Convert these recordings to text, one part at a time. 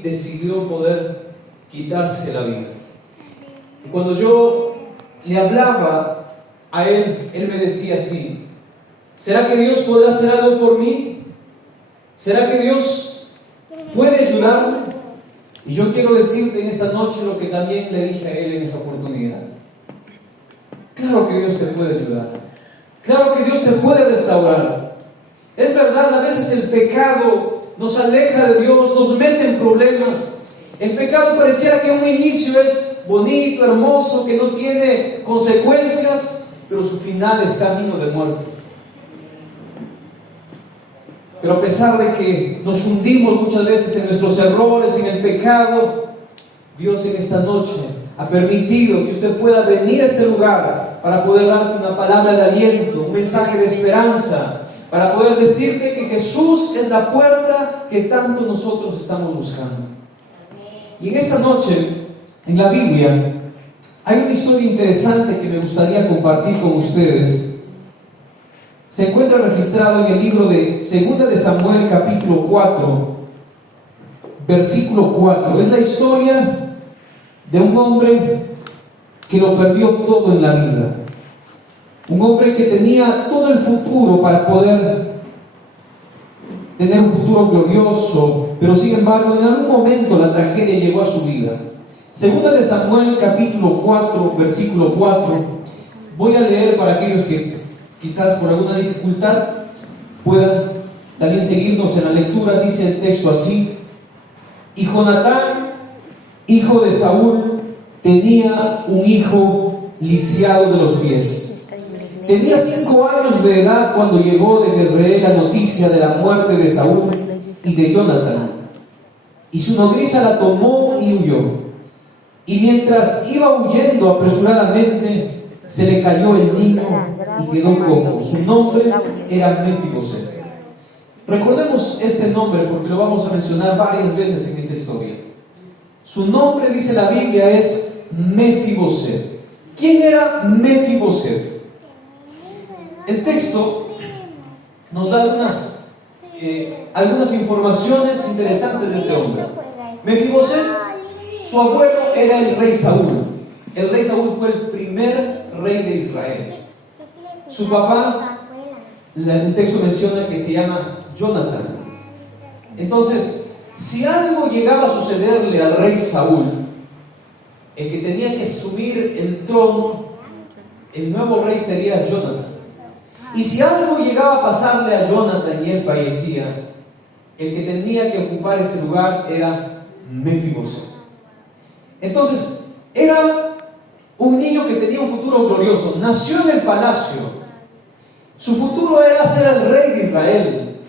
David decidió poder quitarse la vida. Y cuando yo le hablaba a él, él me decía así: ¿será que Dios podrá hacer algo por mí? ¿Será que Dios puede ayudarme? Y yo quiero decirte en esta noche lo que también le dije a él en esa oportunidad. Claro que Dios te puede ayudar. Claro que Dios te puede restaurar. Es verdad, a veces el pecado nos aleja de Dios, nos mete en problemas. El pecado pareciera que un inicio es bonito, hermoso, que no tiene consecuencias, pero su final es camino de muerte. Pero a pesar de que nos hundimos muchas veces en nuestros errores, en el pecado, Dios en esta noche ha permitido que usted pueda venir a este lugar para poder darte una palabra de aliento, un mensaje de esperanza, para poder decirte que Jesús es la puerta que tanto nosotros estamos buscando. Y en esta noche, en la Biblia, hay una historia interesante que me gustaría compartir con ustedes. Se encuentra registrado en el libro de 2 de Samuel, capítulo 4, versículo 4. Es la historia de un hombre que lo perdió todo en la vida. Un hombre que tenía todo el futuro para poder tener un futuro glorioso, pero sin embargo en algún momento la tragedia llegó a su vida. 2 de Samuel, capítulo 4, versículo 4. Voy a leer para aquellos que quizás por alguna dificultad puedan también seguirnos en la lectura. Dice el texto así: y Jonatán, hijo de Saúl, tenía un hijo lisiado de los pies. Tenía 5 años de edad cuando llegó de Jezreel la noticia de la muerte de Saúl y de Jonatán. Y su nodriza la tomó y huyó. Y mientras iba huyendo apresuradamente, se le cayó el niño y quedó cojo. Su nombre era Mefiboset. Recordemos este nombre porque lo vamos a mencionar varias veces en esta historia. Su nombre, dice la Biblia, es Mefiboset. ¿Quién era Mefiboset? El texto nos da algunas informaciones interesantes de este hombre. Mefiboset, su abuelo era el rey Saúl. El rey Saúl fue el primer rey de Israel. Su papá, el texto menciona que se llama Jonatán. Entonces, si algo llegaba a sucederle al rey Saúl, el que tenía que asumir el trono, el nuevo rey sería Jonatán. Y si algo llegaba a pasarle a Jonatán y él fallecía, el que tenía que ocupar ese lugar era Mefiboset. Entonces, era un niño que tenía un futuro glorioso. Nació en el palacio. Su futuro era ser el rey de Israel.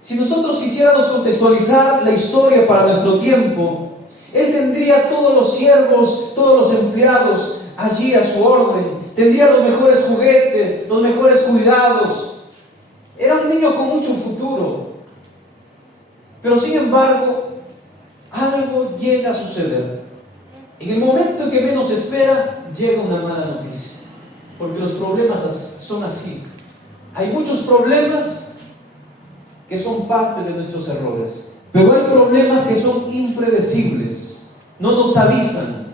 Si nosotros quisiéramos contextualizar la historia para nuestro tiempo, él tendría todos los siervos, todos los empleados allí a su orden. Tendría los mejores juguetes, los mejores cuidados. Era un niño con mucho futuro. Pero sin embargo, algo llega a suceder. En el momento en que menos espera, llega una mala noticia. Porque los problemas son así. Hay muchos problemas que son parte de nuestros errores. Pero hay problemas que son impredecibles. No nos avisan.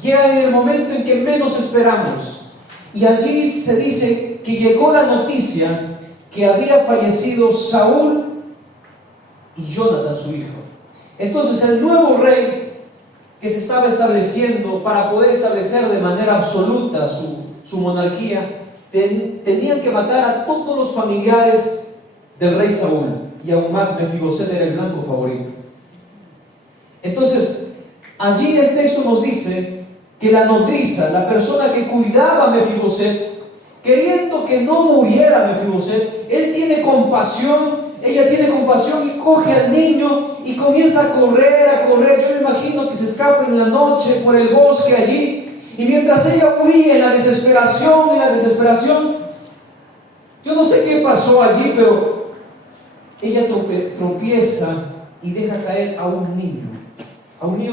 Llegan en el momento en que menos esperamos. Y allí se dice que llegó la noticia que había fallecido Saúl y Jonatán, su hijo. Entonces el nuevo rey que se estaba estableciendo para poder establecer de manera absoluta su monarquía, tenían que matar a todos los familiares del rey Saúl, y aún más Mefiboset era el blanco favorito. Entonces allí el texto nos dice que la nodriza, la persona que cuidaba a Mefiboset, queriendo que no muriera Mefiboset, ella tiene compasión y coge al niño y comienza a correr. Yo me imagino que se escapa en la noche por el bosque allí, y mientras ella huía en la desesperación, yo no sé qué pasó allí, pero ella tropieza y deja caer a un niño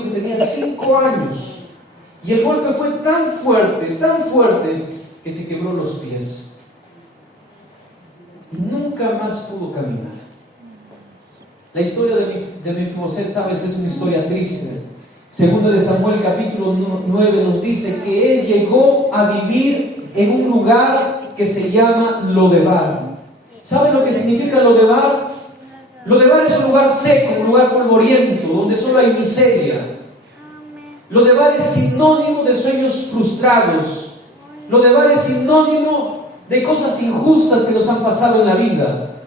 que tenía 5 años. Y el golpe fue tan fuerte, que se quebró los pies. Y nunca más pudo caminar. La historia de Mefiboset, sabes, es una historia triste. Segundo de Samuel capítulo 9 nos dice que él llegó a vivir en un lugar que se llama Lodebar. ¿Saben lo que significa Lodebar? Lodebar es un lugar seco, un lugar polvoriento, donde solo hay miseria. Lodebar es sinónimo de sueños frustrados. Lodebar es sinónimo de cosas injustas que nos han pasado en la vida.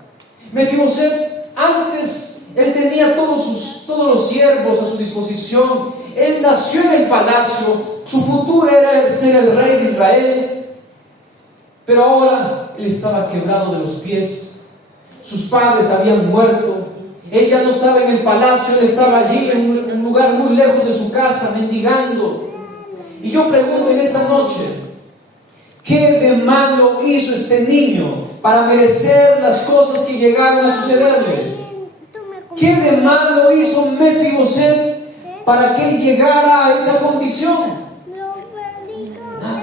Mefiboset, antes él tenía todos los siervos a su disposición. Él nació en el palacio. Su futuro era ser el rey de Israel. Pero ahora él estaba quebrado de los pies. Sus padres habían muerto. Él ya no estaba en el palacio. Él estaba allí en un lugar muy lejos de su casa, mendigando. Y yo pregunto en esta noche, ¿qué de malo hizo este niño para merecer las cosas que llegaron a sucederle? ¿Qué de malo hizo Mefiboset para que él llegara a esa condición? Nada.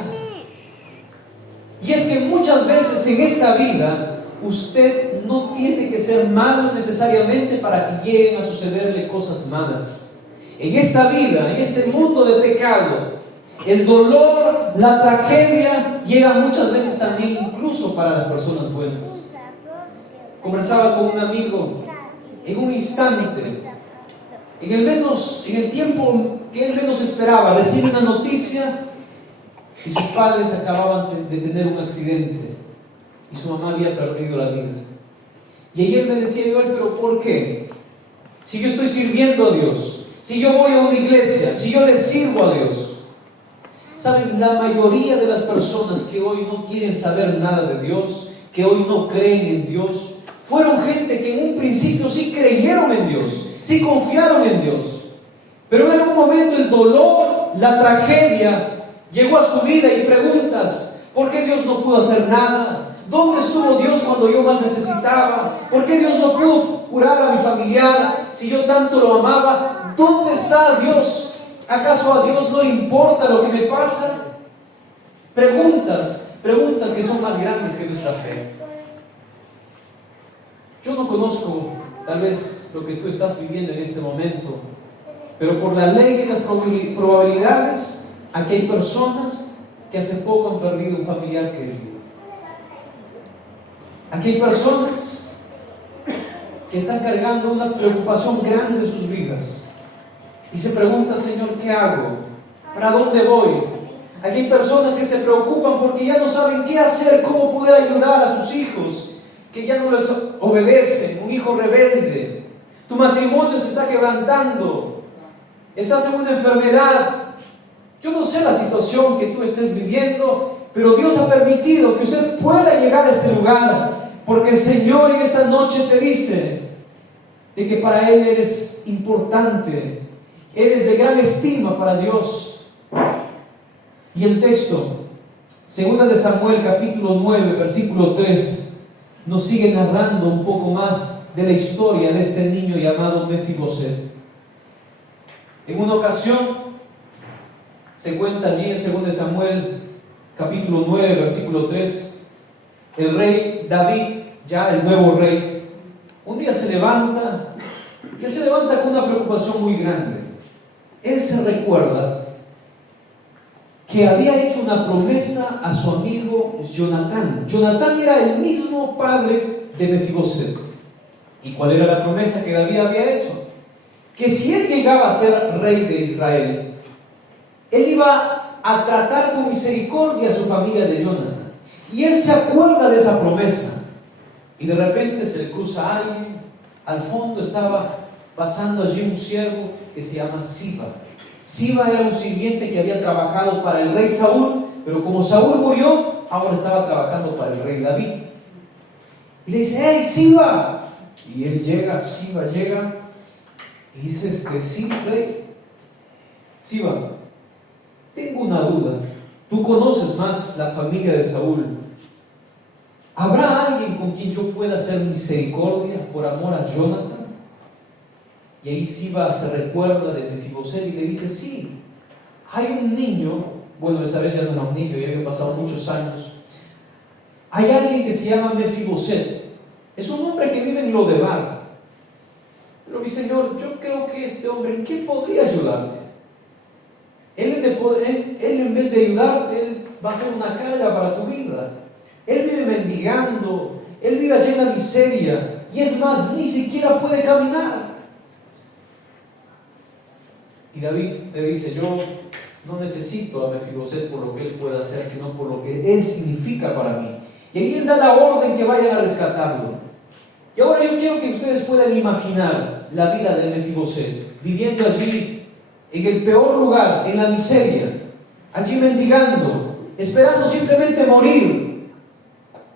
Y es que muchas veces en esta vida usted no tiene que ser malo necesariamente para que lleguen a sucederle cosas malas. En esta vida, en este mundo de pecado, el dolor, la tragedia llega muchas veces también incluso para las personas buenas. Conversaba con un amigo. En un instante, en el tiempo que él menos esperaba, recibe una noticia y sus padres acababan de tener un accidente y su mamá había perdido la vida. Y ahí él me decía, pero ¿por qué? Si yo estoy sirviendo a Dios, si yo voy a una iglesia, si yo le sirvo a Dios. ¿Saben? La mayoría de las personas que hoy no quieren saber nada de Dios, que hoy no creen en Dios, fueron gente que en un principio sí creyeron en Dios, sí confiaron en Dios. Pero en algún momento el dolor, la tragedia llegó a su vida y preguntas, ¿por qué Dios no pudo hacer nada? ¿Dónde estuvo Dios cuando yo más necesitaba? ¿Por qué Dios no pudo curar a mi familiar si yo tanto lo amaba? ¿Dónde está Dios? ¿Acaso a Dios no le importa lo que me pasa? Preguntas que son más grandes que nuestra fe. Yo no conozco tal vez lo que tú estás viviendo en este momento, pero por la ley de las probabilidades, aquí hay personas que hace poco han perdido un familiar querido. Aquí hay personas que están cargando una preocupación grande en sus vidas y se preguntan, Señor, ¿qué hago? ¿Para dónde voy? Aquí hay personas que se preocupan porque ya no saben qué hacer, cómo poder ayudar a sus hijos, que ya no les obedecen, un hijo rebelde. Tu matrimonio se está quebrantando, estás en una enfermedad. Yo no sé la situación que tú estés viviendo, pero Dios ha permitido que usted pueda llegar a este lugar, porque el Señor en esta noche te dice de que para Él eres importante, eres de gran estima para Dios. Y el texto, segunda de Samuel capítulo 9, versículo 3, nos sigue narrando un poco más de la historia de este niño llamado Mefiboset. En una ocasión, se cuenta allí en 2 de Samuel capítulo 9, versículo 3, el rey David, ya el nuevo rey, un día se levanta, y él se levanta con una preocupación muy grande. Él se recuerda que había hecho una promesa a su amigo Jonatán. Jonatán era el mismo padre de Mefiboset. ¿Y cuál era la promesa que David había hecho? Que si él llegaba a ser rey de Israel, él iba a tratar con misericordia a su familia de Jonatán. Y él se acuerda de esa promesa. Y de repente se le cruza a alguien. Al fondo estaba pasando allí un siervo que se llama Siba. Siba era un sirviente que había trabajado para el rey Saúl, pero como Saúl murió, ahora estaba trabajando para el rey David. Y le dice, ¡hey, Siba! Y él llega, Siba llega y dice, sí, rey. Siba, tengo una duda. Tú conoces más la familia de Saúl. ¿Habrá alguien con quien yo pueda hacer misericordia por amor a Jonathan? Y ahí Siba se recuerda de Mefiboset y le dice, sí, hay un niño, bueno, esta vez ya no era un niño, ya habían pasado muchos años. Hay alguien que se llama Mefiboset. Es un hombre que vive en Lodebar. pero mi Señor, yo creo que este hombre, ¿en qué podría ayudarte? Él en vez de ayudarte, él va a ser una carga para tu vida. Él vive mendigando, él vive llena de miseria, y es más, ni siquiera puede caminar. Y David le dice, yo no necesito a Mefiboset por lo que él puede hacer, sino por lo que él significa para mí. Y ahí él da la orden que vayan a rescatarlo. Y ahora yo quiero que ustedes puedan imaginar la vida de Mefiboset, viviendo allí en el peor lugar, en la miseria, allí mendigando, esperando simplemente morir,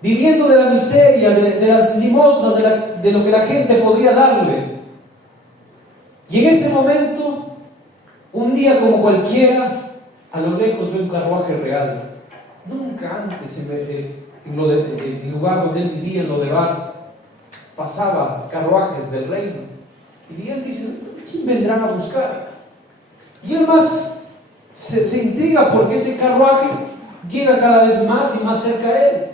viviendo de la miseria, de las limosnas, de lo que la gente podría darle. Y en ese momento, un día como cualquiera, a lo lejos ve un carruaje real. Nunca antes en el lugar donde él vivía, en Lodebar, pasaba carruajes del reino. Y él dice, ¿quién vendrá a buscar? Y él más se intriga porque ese carruaje llega cada vez más y más cerca a él.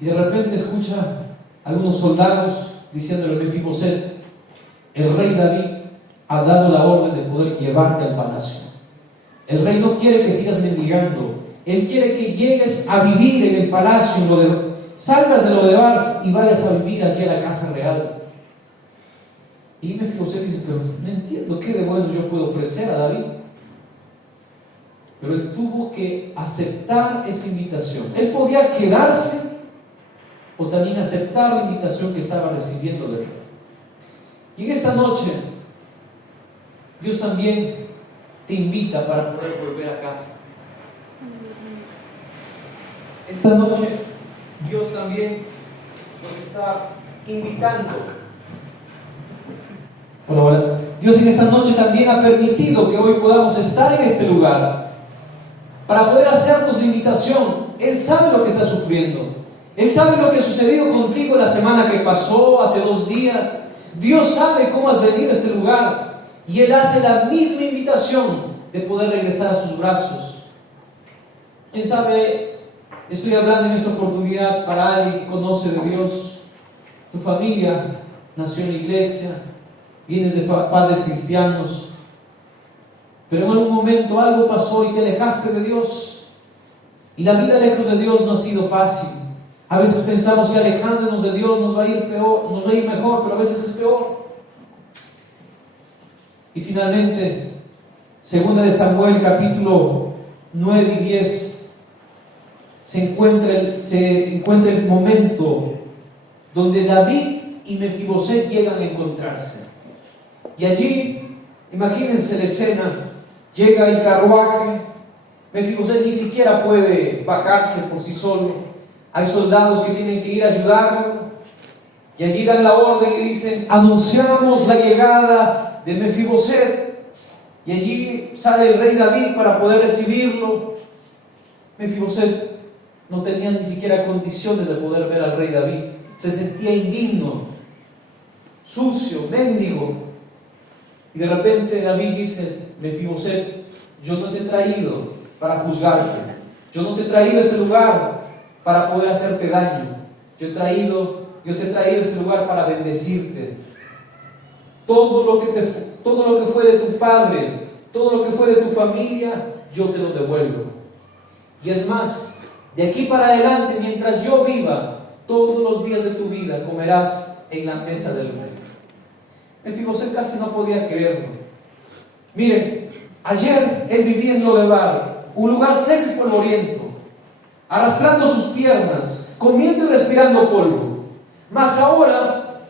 Y de repente escucha a algunos soldados diciéndole a Mefiboset, el rey David ha dado la orden de poder llevarte al palacio. El rey no quiere que sigas mendigando. Él quiere que llegues a vivir en el palacio, salgas de Lodebar y vayas a vivir allí a la casa real. Y Mefiboset dice, pero no entiendo qué de bueno yo puedo ofrecer a David. Pero él tuvo que aceptar esa invitación. Él podía quedarse o también aceptar la invitación que estaba recibiendo de él. Y en esta noche Dios también te invita para poder volver a casa. Esta noche Dios también nos está invitando. Bueno, Dios en esta noche también ha permitido que hoy podamos estar en este lugar para poder hacernos la invitación. Él sabe lo que está sufriendo. Él sabe lo que ha sucedido contigo la semana que pasó, hace 2 días. Dios sabe cómo has venido a este lugar y Él hace la misma invitación de poder regresar a sus brazos. ¿Quién sabe? Estoy hablando en esta oportunidad para alguien que conoce de Dios. Tu familia nació en la iglesia, vienes de padres cristianos, pero en algún momento algo pasó y te alejaste de Dios. Y la vida lejos de Dios no ha sido fácil. A veces pensamos que alejándonos de Dios nos va a ir peor, nos va a ir mejor, pero a veces es peor. Y finalmente, 2 de Samuel capítulo 9 y 10, se encuentra el momento donde David y Mefiboset llegan a encontrarse. Y allí, imagínense la escena, llega el carruaje, Mefiboset ni siquiera puede bajarse por sí solo. Hay soldados que tienen que ir a ayudarlo, y allí dan la orden y dicen, anunciamos la llegada de Mefiboset. Y allí sale el rey David para poder recibirlo. Mefiboset no tenía ni siquiera condiciones de poder ver al rey David. Se sentía indigno, sucio, mendigo. Y de repente David dice, Mefiboset, yo no te he traído para juzgarte. Yo no te he traído a ese lugar para poder hacerte daño. Yo te he traído a ese lugar para bendecirte. Todo lo que fue de tu padre, todo lo que fue de tu familia, yo te lo devuelvo. Y es más, de aquí para adelante, mientras yo viva, todos los días de tu vida comerás en la mesa del rey. Mefiboset casi no podía creerlo. Miren, ayer él vivía en Lodebar, un lugar seco y polvoriento, arrastrando sus piernas, comiendo y respirando polvo. Mas ahora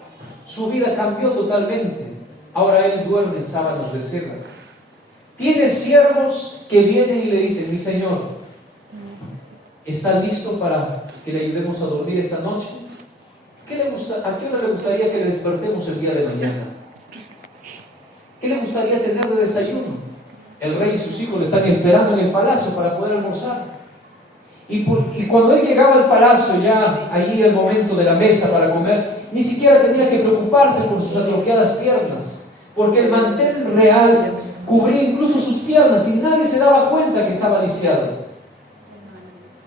su vida cambió totalmente. Ahora él duerme en sábanas de seda. Tiene siervos que vienen y le dicen, mi señor, ¿está listo para que le ayudemos a dormir esta noche? ¿A qué hora le gustaría que le despertemos el día de mañana? ¿Qué le gustaría tener de desayuno? El rey y sus hijos le están esperando en el palacio para poder almorzar. Y cuando él llegaba al palacio, ya allí el momento de la mesa para comer, ni siquiera tenía que preocuparse por sus atrofiadas piernas, porque el mantel real cubría incluso sus piernas y nadie se daba cuenta que estaba lisiado.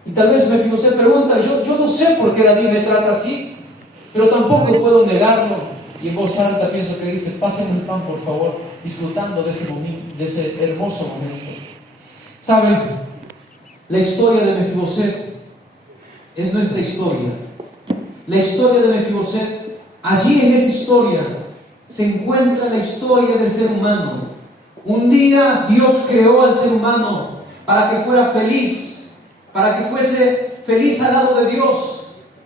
Y tal vez Mefiboset pregunta, yo no sé por qué David me trata así, pero tampoco puedo negarlo. Y en voz alta pienso que dice: pasen el pan, por favor, disfrutando de ese hermoso momento. ¿Saben? La historia de Mefiboset es nuestra historia. La historia de Mefiboset, allí en esa historia se encuentra la historia del ser humano. Un día Dios creó al ser humano para que fuera feliz, para que fuese feliz al lado de Dios.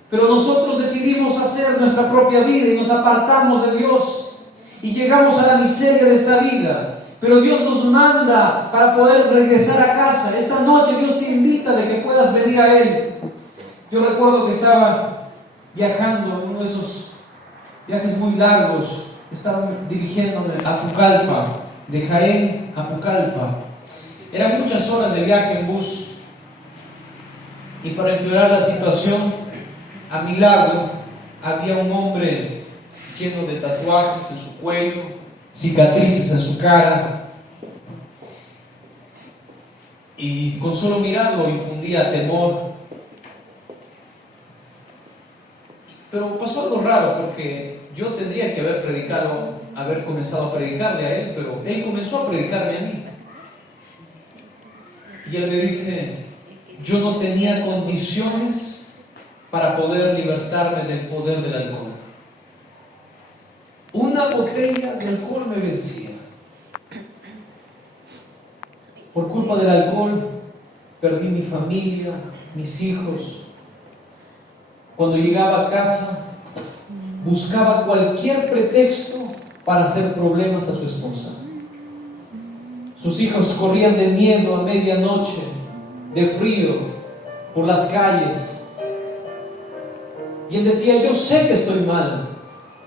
Pero nosotros decidimos hacer nuestra propia vida y nos apartamos de Dios y llegamos a la miseria de esta vida. Pero Dios nos manda para poder regresar a casa. Esta noche Dios te invita de que puedas venir a Él. Yo recuerdo que estaba viajando en uno de esos viajes muy largos. Estaba dirigiéndome a Pucallpa, de Jaén a Pucallpa. Eran muchas horas de viaje en bus. Y para empeorar la situación, a mi lado había un hombre lleno de tatuajes en su cuello, cicatrices en su cara, y con solo mirarlo infundía temor. Pero pasó algo raro, porque yo tendría que haber comenzado a predicarle a él, pero él comenzó a predicarme a mí. Y él me dice: yo no tenía condiciones para poder libertarme del poder del alcohol. Una botella de alcohol me vencía. Por culpa del alcohol perdí mi familia, mis hijos. Cuando llegaba a casa buscaba cualquier pretexto para hacer problemas a su esposa. Sus hijos corrían de miedo a medianoche, de frío, por las calles. Y él decía: yo sé que estoy mal,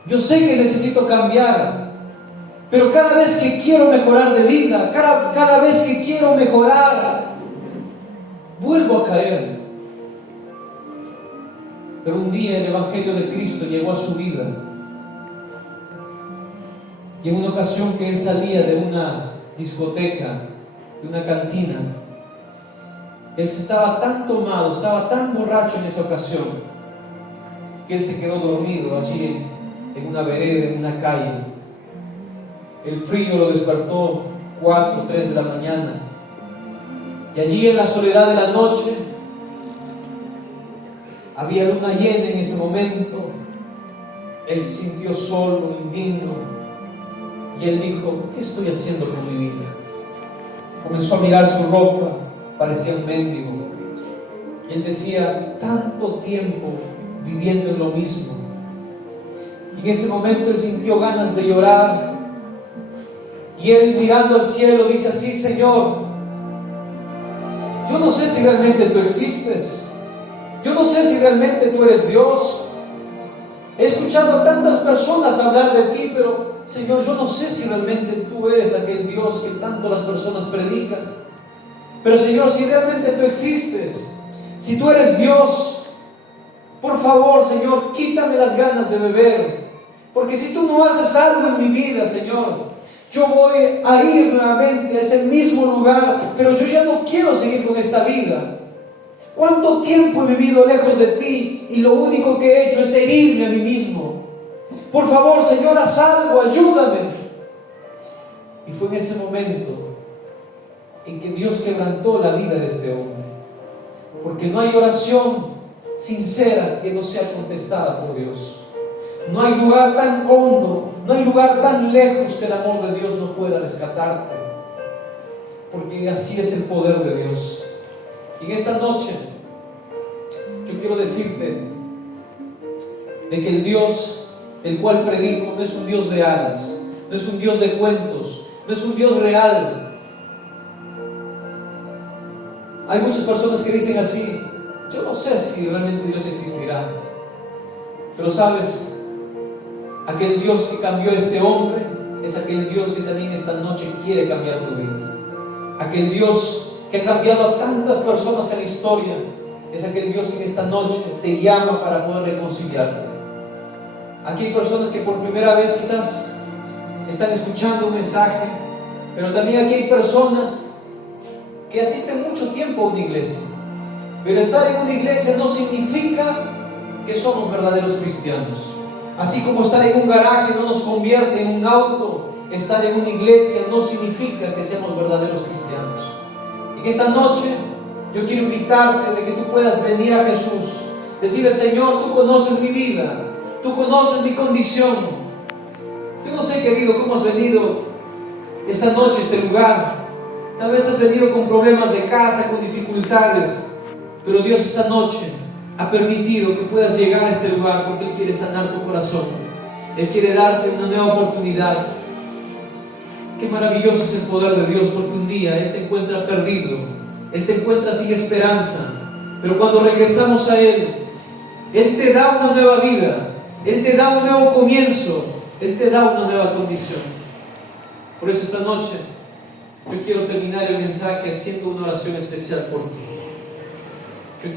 yo sé que necesito cambiar, pero cada vez que quiero mejorar de vida, cada vez que quiero mejorar, vuelvo a caer. Pero un día el Evangelio de Cristo llegó a su vida. Y en una ocasión que él salía de una discoteca, de una cantina, él estaba tan tomado, estaba tan borracho en esa ocasión, que él se quedó dormido allí en una vereda, en una calle. El frío lo despertó 4 o 3 de la mañana. Y allí en la soledad de la noche, había luna llena en ese momento. Él se sintió solo, indigno. Y él dijo: ¿qué estoy haciendo con mi vida? Comenzó a mirar su ropa, parecía un mendigo. Y él decía: tanto tiempo viviendo en lo mismo. Y en ese momento él sintió ganas de llorar. Y él, mirando al cielo, dice así: Señor, yo no sé si realmente tú existes. Yo no sé si realmente tú eres Dios. He escuchado a tantas personas hablar de ti, pero Señor, yo no sé si realmente tú eres aquel Dios que tanto las personas predican. Pero Señor, si realmente tú existes, si tú eres Dios, por favor, Señor, quítame las ganas de beber. Porque si tú no haces algo en mi vida, Señor, yo voy a ir nuevamente a ese mismo lugar, pero yo ya no quiero seguir con esta vida. ¿Cuánto tiempo he vivido lejos de ti y lo único que he hecho es herirme a mí mismo? Por favor, Señor, haz algo, ayúdame. Y fue en ese momento en que Dios quebrantó la vida de este hombre. Porque no hay oración sincera que no sea contestada por Dios. No hay lugar tan hondo, no hay lugar tan lejos que el amor de Dios no pueda rescatarte, porque así es el poder de Dios. Y en esta noche yo quiero decirte de que el Dios el cual predico no es un Dios de hadas, no es un Dios de cuentos, no es un Dios real. Hay muchas personas que dicen así: yo no sé si realmente Dios existirá. Pero sabes, aquel Dios que cambió a este hombre es aquel Dios que también esta noche quiere cambiar tu vida. Aquel Dios que ha cambiado a tantas personas en la historia es aquel Dios que en esta noche te llama para poder reconciliarte. Aquí hay personas que por primera vez quizás están escuchando un mensaje, pero también aquí hay personas que asisten mucho tiempo a una iglesia. Pero estar en una iglesia no significa que somos verdaderos cristianos. Así como estar en un garaje no nos convierte en un auto, estar en una iglesia no significa que seamos verdaderos cristianos. En esta noche yo quiero invitarte de que tú puedas venir a Jesús, decirle: Señor, tú conoces mi vida, tú conoces mi condición. Yo no sé, querido, cómo has venido esta noche a este lugar. Tal vez has venido con problemas de casa, con dificultades, pero Dios esta noche ha permitido que puedas llegar a este lugar porque Él quiere sanar tu corazón. Él quiere darte una nueva oportunidad. Qué maravilloso es el poder de Dios, porque un día Él te encuentra perdido, Él te encuentra sin esperanza, pero cuando regresamos a Él, Él te da una nueva vida, Él te da un nuevo comienzo, Él te da una nueva condición. Por eso esta noche yo quiero terminar el mensaje haciendo una oración especial por ti. Yo quiero